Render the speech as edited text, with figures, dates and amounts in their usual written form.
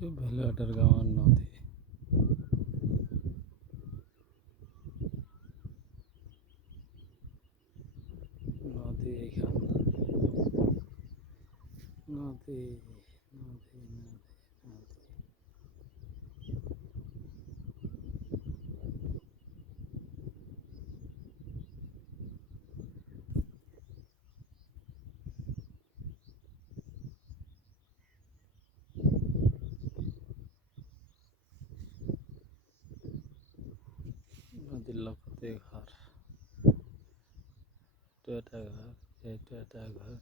এটি ভেলোয়াটার গাঁওয়ার নদী। নদী এখানে নদী নদী নদী নদী। নদীর লোকতে ঘর, এটা ঘর, এটা ঘর।